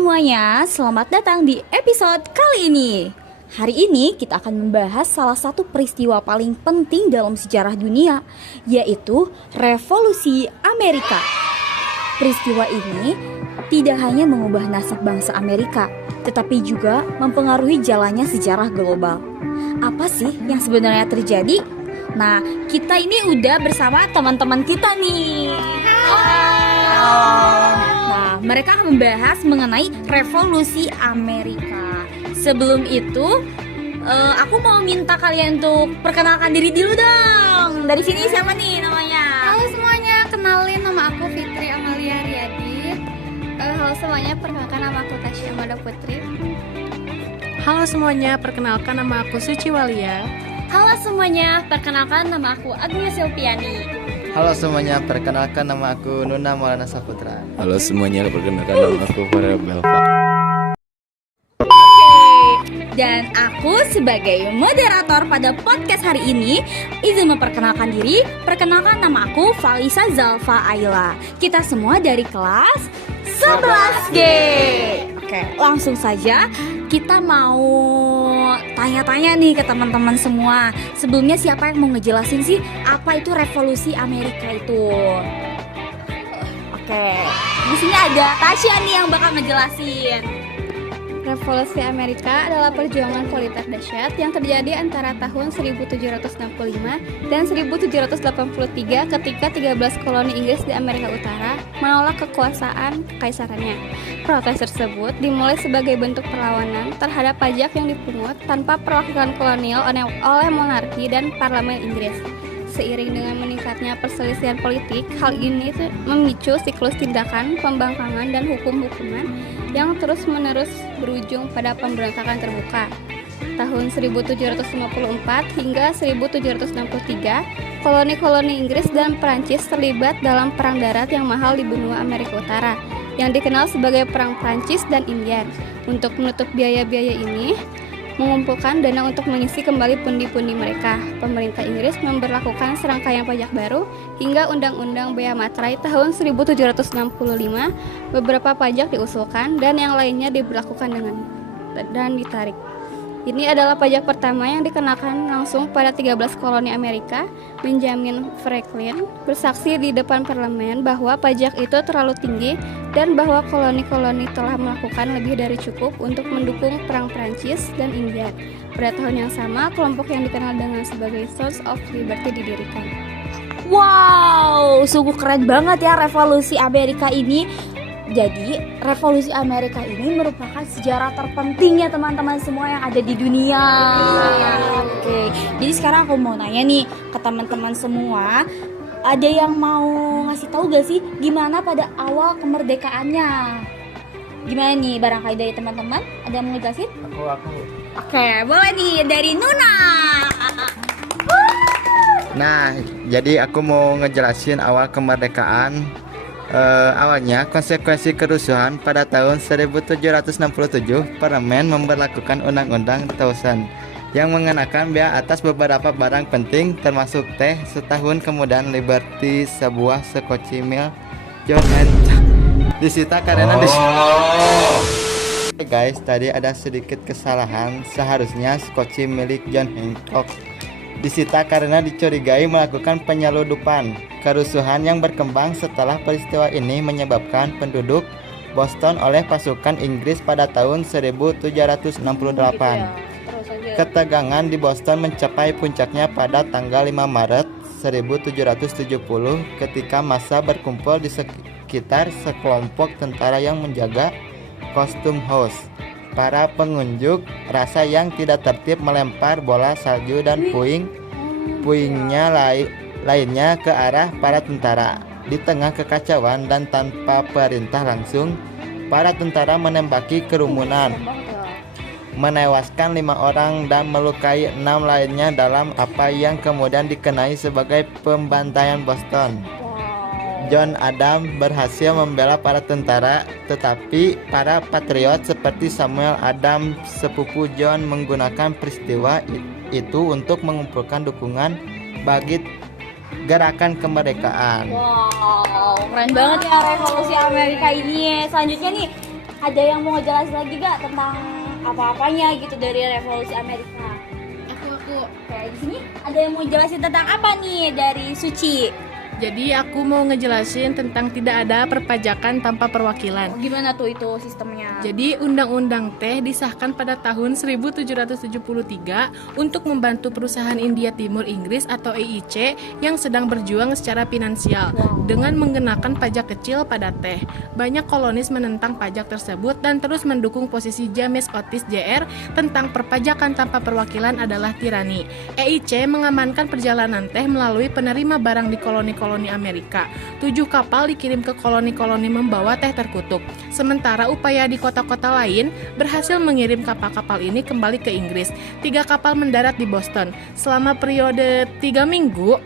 semuanya, selamat datang di episode kali ini. Hari ini kita akan membahas salah satu peristiwa paling penting dalam sejarah dunia, yaitu Revolusi Amerika. Peristiwa ini tidak hanya mengubah nasib bangsa Amerika, tetapi juga mempengaruhi jalannya sejarah global. Apa sih yang sebenarnya terjadi? Nah, kita ini udah bersama teman-teman kita nih. Nah, mereka akan membahas mengenai Revolusi Amerika. Sebelum itu, aku mau minta kalian untuk perkenalkan diri dulu dong. Dari sini siapa nih namanya? Halo semuanya, kenalin nama aku Fitri Amalia Riyadi. Halo semuanya, perkenalkan nama aku Tasya Mada Putri. Halo semuanya, perkenalkan nama aku Suci Walia. Halo semuanya, perkenalkan nama aku Agnes Silviani. Halo semuanya, perkenalkan nama aku Nuna Maulana Saputra. Halo semuanya, perkenalkan nama aku Farel Belva. Dan aku sebagai moderator pada podcast hari ini izin memperkenalkan diri. Perkenalkan nama aku Falisa Zalfa Ayla. Kita semua dari kelas 11G. Oke, langsung saja kita mau tanya-tanya nih ke teman-teman semua. Sebelumnya siapa yang mau ngejelasin sih apa itu Revolusi Amerika itu? Oke, di sini ada Tasya nih yang bakal ngejelasin. Revolusi Amerika adalah perjuangan politik dahsyat yang terjadi antara tahun 1765 dan 1783 ketika 13 koloni Inggris di Amerika Utara menolak kekuasaan kekaisarannya. Protes tersebut dimulai sebagai bentuk perlawanan terhadap pajak yang dipungut tanpa perwakilan kolonial oleh monarki dan parlemen Inggris. Seiring dengan meningkatnya perselisihan politik, hal ini memicu siklus tindakan, pembangkangan, dan hukum-hukuman yang terus-menerus berujung pada pemberontakan terbuka. Tahun 1754 hingga 1763, koloni-koloni Inggris dan Perancis terlibat dalam perang darat yang mahal di benua Amerika Utara, yang dikenal sebagai Perang Perancis dan Indian. Untuk menutup biaya-biaya ini, mengumpulkan dana untuk mengisi kembali pundi-pundi mereka, pemerintah Inggris memberlakukan serangkaian pajak baru hingga Undang-Undang Bea Materai tahun 1765. Beberapa pajak diusulkan dan yang lainnya diberlakukan dan ditarik. Ini adalah pajak pertama yang dikenakan langsung pada 13 koloni Amerika. Benjamin Franklin bersaksi di depan parlemen bahwa pajak itu terlalu tinggi dan bahwa koloni-koloni telah melakukan lebih dari cukup untuk mendukung perang Prancis dan India. Pada tahun yang sama, kelompok yang dikenal dengan sebagai Sons of Liberty didirikan. Wow, sungguh keren banget ya Revolusi Amerika ini. Jadi, Revolusi Amerika ini merupakan sejarah terpentingnya teman-teman semua yang ada di dunia. Oke, jadi sekarang aku mau nanya nih ke teman-teman semua. Ada yang mau ngasih tahu gak sih gimana pada awal kemerdekaannya? Gimana nih barangkali dari teman-teman? Ada yang mau ngejelasin? Aku. Oke, boleh nih dari Nuna. Nah, jadi aku mau ngejelasin awal kemerdekaan. Awalnya konsekuensi kerusuhan pada tahun 1767, parlemen memberlakukan Undang-Undang Towson yang mengenakan bea atas beberapa barang penting termasuk teh. Setahun kemudian Liberty, sebuah Scotch mill John disita karena Guys, tadi ada sedikit kesalahan. Seharusnya Scotch milik John Hancock disita karena dicurigai melakukan penyeludupan. Kerusuhan yang berkembang setelah peristiwa ini menyebabkan penduduk Boston oleh pasukan Inggris pada tahun 1768. Ketegangan di Boston mencapai puncaknya pada tanggal 5 Maret 1770 ketika massa berkumpul di sekitar sekelompok tentara yang menjaga Custom House. Para pengunjuk rasa yang tidak tertib melempar bola salju dan puingnya lainnya ke arah para tentara. Di tengah kekacauan dan tanpa perintah langsung, para tentara menembaki kerumunan, menewaskan 5 orang dan melukai 6 lainnya dalam apa yang kemudian dikenai sebagai pembantaian Boston. John Adams berhasil membela para tentara, tetapi para patriot seperti Samuel Adams, sepupu John, menggunakan peristiwa itu untuk mengumpulkan dukungan bagi gerakan kemerdekaan. Wow, keren banget ya Revolusi Amerika ini. Selanjutnya nih, ada yang mau ngejelasin lagi gak tentang apa-apanya gitu dari revolusi Amerika? Aku. Kayak di sini ada yang mau jelasin tentang apa nih dari Suci? Jadi aku mau ngejelasin tentang tidak ada perpajakan tanpa perwakilan. Gimana tuh itu sistemnya? Jadi Undang-Undang Teh disahkan pada tahun 1773 untuk membantu perusahaan India Timur Inggris atau EIC yang sedang berjuang secara finansial dengan mengenakan pajak kecil pada teh. Banyak kolonis menentang pajak tersebut dan terus mendukung posisi James Otis Jr. tentang perpajakan tanpa perwakilan adalah tirani. EIC mengamankan perjalanan teh melalui penerima barang di koloni-koloni Amerika. 7 kapal dikirim ke koloni-koloni membawa teh terkutuk. Sementara upaya di kota-kota lain berhasil mengirim kapal-kapal ini kembali ke Inggris. 3 kapal mendarat di Boston. Selama periode 3 minggu,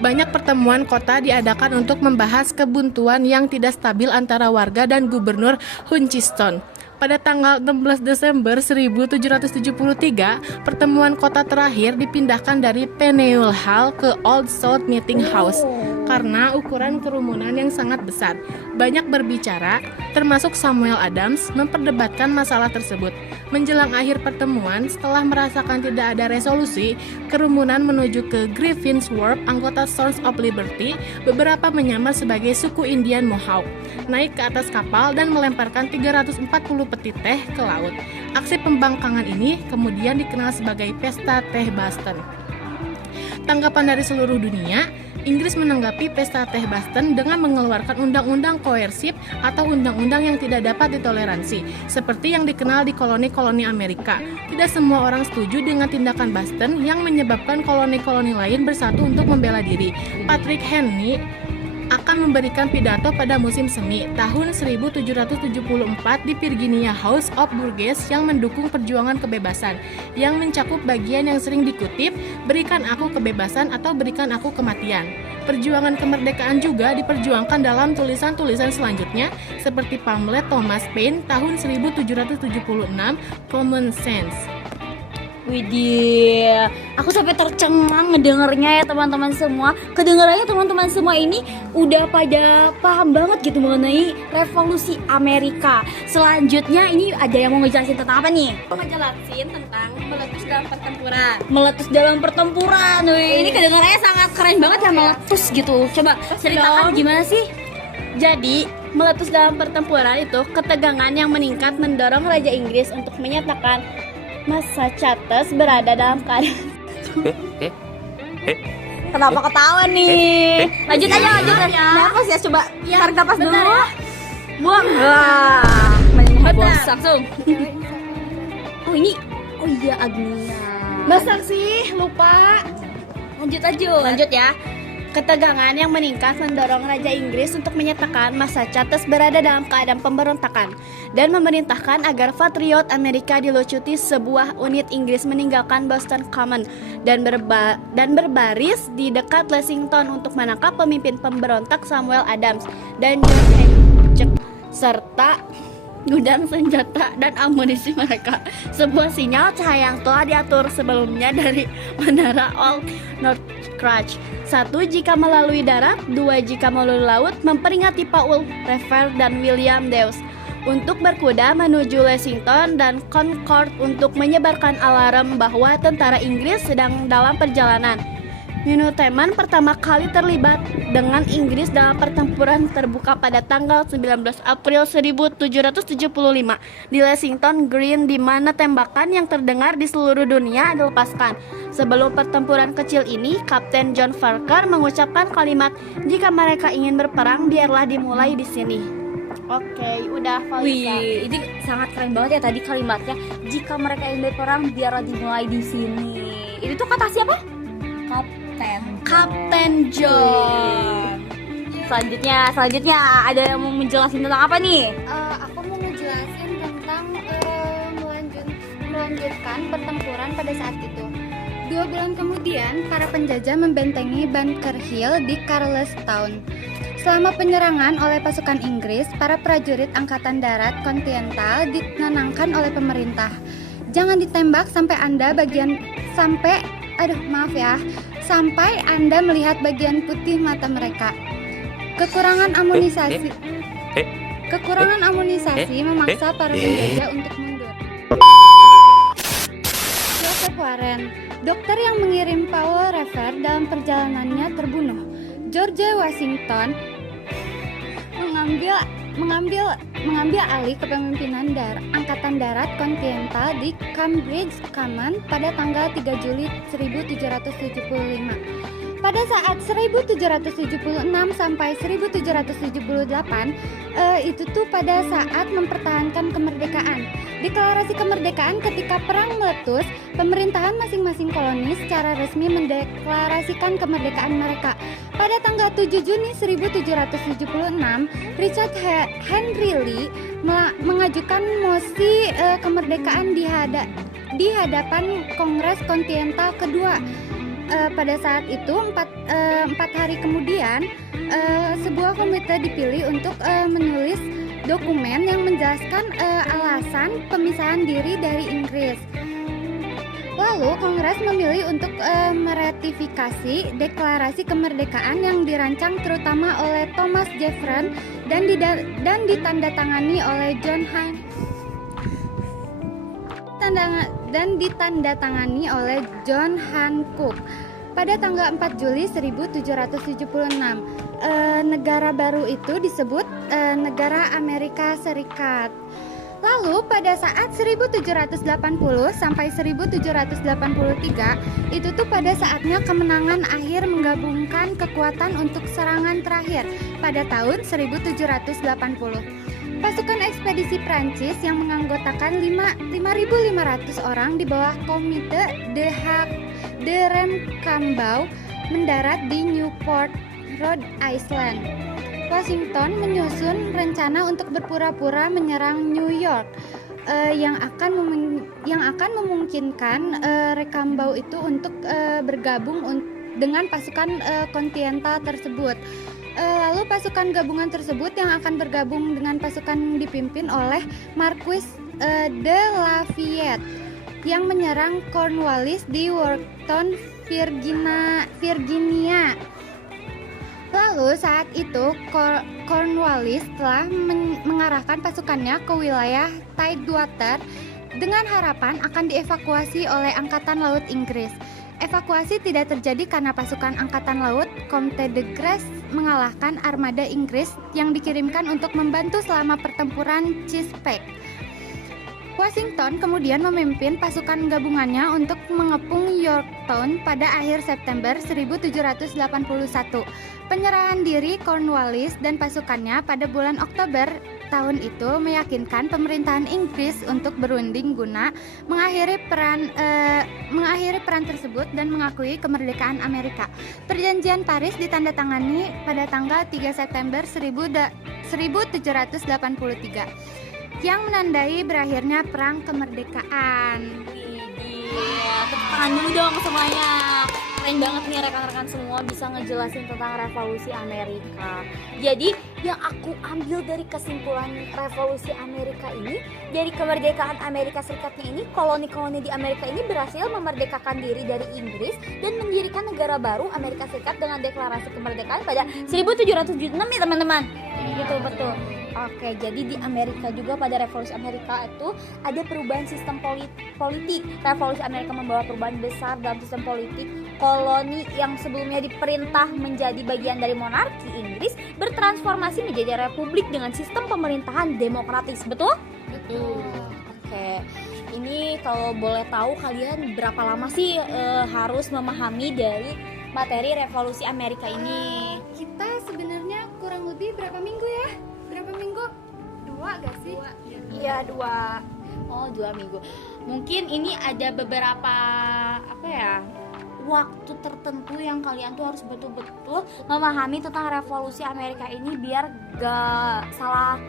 banyak pertemuan kota diadakan untuk membahas kebuntuan yang tidak stabil antara warga dan Gubernur Hutchinson. Pada tanggal 16 Desember 1773, pertemuan kota terakhir dipindahkan dari Faneuil Hall ke Old South Meeting House karena ukuran kerumunan yang sangat besar. Banyak berbicara, termasuk Samuel Adams, memperdebatkan masalah tersebut. Menjelang akhir pertemuan, setelah merasakan tidak ada resolusi, kerumunan menuju ke Griffin's Wharf, anggota Sons of Liberty, beberapa menyamar sebagai suku Indian Mohawk, naik ke atas kapal dan melemparkan 340 peti teh ke laut. Aksi pembangkangan ini kemudian dikenal sebagai Pesta Teh Boston. Tanggapan dari seluruh dunia, Inggris menanggapi Pesta Teh Boston dengan mengeluarkan undang-undang koersif atau undang-undang yang tidak dapat ditoleransi, seperti yang dikenal di koloni-koloni Amerika. Tidak semua orang setuju dengan tindakan Boston yang menyebabkan koloni-koloni lain bersatu untuk membela diri. Patrick Henry akan memberikan pidato pada musim semi tahun 1774 di Virginia House of Burgesses yang mendukung perjuangan kebebasan, yang mencakup bagian yang sering dikutip, "Berikan aku kebebasan" atau "Berikan aku kematian". Perjuangan kemerdekaan juga diperjuangkan dalam tulisan-tulisan selanjutnya seperti pamflet Thomas Paine tahun 1776, Common Sense. Widih, aku sampai tercengang ngedengernya ya teman-teman semua. Kedengarannya teman-teman semua ini udah pada paham banget gitu mengenai revolusi Amerika. Selanjutnya ini ada yang mau ngejelasin tentang apa nih? Mau ngejelasin tentang meletus dalam pertempuran. Meletus dalam pertempuran. Wih, ini kedengarannya sangat keren banget ya, meletus gitu. Coba ceritakan gimana sih? Jadi, meletus dalam pertempuran itu ketegangan yang meningkat mendorong Raja Inggris untuk menyatakan Massachusetts berada dalam keadaan. Kenapa ketawa nih? Lanjut aja. Nafas ya, coba tarik nafas dulu. Buang. Wah, menghembus langsung. Oh iya Agnia. Masa sih lupa? Lanjut ya. Ketegangan yang meningkat mendorong Raja Inggris untuk menyatakan Massachusetts berada dalam keadaan pemberontakan dan memerintahkan agar Patriot Amerika dilucuti. Sebuah unit Inggris meninggalkan Boston Common dan berbaris di dekat Lexington untuk menangkap pemimpin pemberontak Samuel Adams dan John Hancock serta gudang senjata dan amunisi mereka. Sebuah sinyal cahaya yang telah diatur sebelumnya dari menara Old North Crutch. 1 jika melalui darat, 2 jika melalui laut, memperingati Paul Revere dan William Dawes untuk berkuda menuju Lexington dan Concord untuk menyebarkan alarm bahwa tentara Inggris sedang dalam perjalanan. Minuteman pertama kali terlibat dengan Inggris dalam pertempuran terbuka pada tanggal 19 April 1775 di Lexington Green, di mana tembakan yang terdengar di seluruh dunia dilepaskan. Sebelum pertempuran kecil ini, Kapten John Parker mengucapkan kalimat, "Jika mereka ingin berperang, biarlah dimulai di sini." Oke, udah Faliza. Wih, ini sangat keren banget ya tadi kalimatnya. Jika mereka ingin berperang, biarlah dimulai di sini. Ini tuh kata siapa? Kapten John. Selanjutnya ada yang mau menjelaskan tentang apa nih? Aku mau ngejelasin tentang melanjutkan pertempuran pada saat itu. 2 bulan kemudian, para penjajah membentengi Bunker Hill di Charlestown. Selama penyerangan oleh pasukan Inggris, para prajurit Angkatan Darat Kontinental ditenangkan oleh pemerintah. Jangan ditembak sampai Anda melihat bagian putih mata mereka. Kekurangan amunisi Kekurangan amunisasi memaksa para penjajah untuk mundur. Joseph Warren, dokter yang mengirim Paul Revere dalam perjalanannya terbunuh. George Washington mengambil alih kepemimpinan Angkatan Darat Kontinental di Cambridge, Common pada tanggal 3 Juli 1775. Pada saat 1776 sampai 1778 itu tuh pada saat mempertahankan kemerdekaan. Deklarasi kemerdekaan ketika perang meletus, pemerintahan masing-masing koloni secara resmi mendeklarasikan kemerdekaan mereka. Pada tanggal 7 Juni 1776, Richard Henry Lee mengajukan mosi kemerdekaan di hadapan Kongres Kontinental kedua. Pada saat itu, empat hari kemudian, sebuah komite dipilih untuk menulis dokumen yang menjelaskan alasan pemisahan diri dari Inggris. Lalu Kongres memilih untuk meratifikasi deklarasi kemerdekaan yang dirancang terutama oleh Thomas Jefferson dan ditandatangani oleh John Hancock pada tanggal 4 Juli 1776. Negara baru itu disebut Negara Amerika Serikat. Lalu pada saat 1780 sampai 1783 itu tuh pada saatnya kemenangan akhir menggabungkan kekuatan untuk serangan terakhir pada tahun 1780. Pasukan ekspedisi Prancis yang menganggotakan 5.500 orang di bawah Komite de Ramcambau mendarat di Newport, Rhode Island. Washington menyusun rencana untuk berpura-pura menyerang New York yang akan memungkinkan Ramcambau itu untuk bergabung dengan pasukan kontinental tersebut. Lalu pasukan gabungan tersebut yang akan bergabung dengan pasukan dipimpin oleh Marquis de Lafayette yang menyerang Cornwallis di Worthington, Virginia. Lalu saat itu Cornwallis telah mengarahkan pasukannya ke wilayah Tidewater dengan harapan akan dievakuasi oleh Angkatan Laut Inggris. Evakuasi tidak terjadi karena pasukan Angkatan Laut Comte de Grace mengalahkan armada Inggris yang dikirimkan untuk membantu selama pertempuran Chesapeake. Washington kemudian memimpin pasukan gabungannya untuk mengepung Yorktown pada akhir September 1781. Penyerahan diri Cornwallis dan pasukannya pada bulan Oktober tahun itu meyakinkan pemerintahan Inggris untuk berunding guna mengakhiri peran tersebut dan mengakui kemerdekaan Amerika. Perjanjian Paris ditandatangani pada tanggal 3 September 1783 yang menandai berakhirnya perang kemerdekaan. Tepuk tangan dulu dong semuanya. Keren banget nih rekan-rekan semua bisa ngejelasin tentang revolusi Amerika. Jadi yang aku ambil dari kesimpulan revolusi Amerika ini, dari kemerdekaan Amerika Serikatnya ini, koloni-koloni di Amerika ini berhasil memerdekakan diri dari Inggris dan mendirikan negara baru Amerika Serikat dengan deklarasi kemerdekaan pada 1776 ya teman-teman. Gitu betul. Oke, jadi di Amerika juga pada revolusi Amerika itu ada perubahan sistem politik. Revolusi Amerika membawa perubahan besar dalam sistem politik. Koloni yang sebelumnya diperintah menjadi bagian dari monarki Inggris bertransformasi menjadi republik dengan sistem pemerintahan demokratis. Betul? Betul. Oke. Ini kalau boleh tahu kalian berapa lama sih harus memahami dari materi revolusi Amerika ini? Kita sebenarnya kurang lebih berapa minggu ya? Berapa minggu? 2 gak sih? 2. Iya 2. Oh 2 minggu. Mungkin ini ada beberapa waktu tertentu yang kalian tuh harus betul-betul memahami tentang revolusi Amerika ini biar gak salah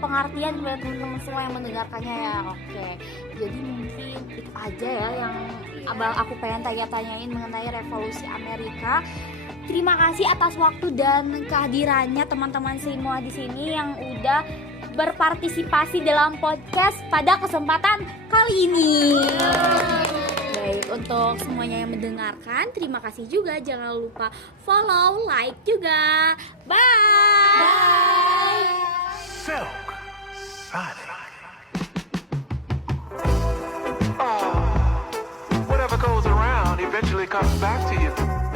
pengertian kepada teman-teman semua yang mendengarkannya ya. Oke. Jadi mungkin itu aja ya yang aku pengen tanya-tanyain mengenai revolusi Amerika. Terima kasih atas waktu dan kehadirannya teman-teman semua di sini yang udah berpartisipasi dalam podcast pada kesempatan kali ini. Baik, untuk semuanya yang mendengarkan, terima kasih juga. Jangan lupa follow, like juga. Bye. Silk. Friday. Whatever goes around eventually comes back to you.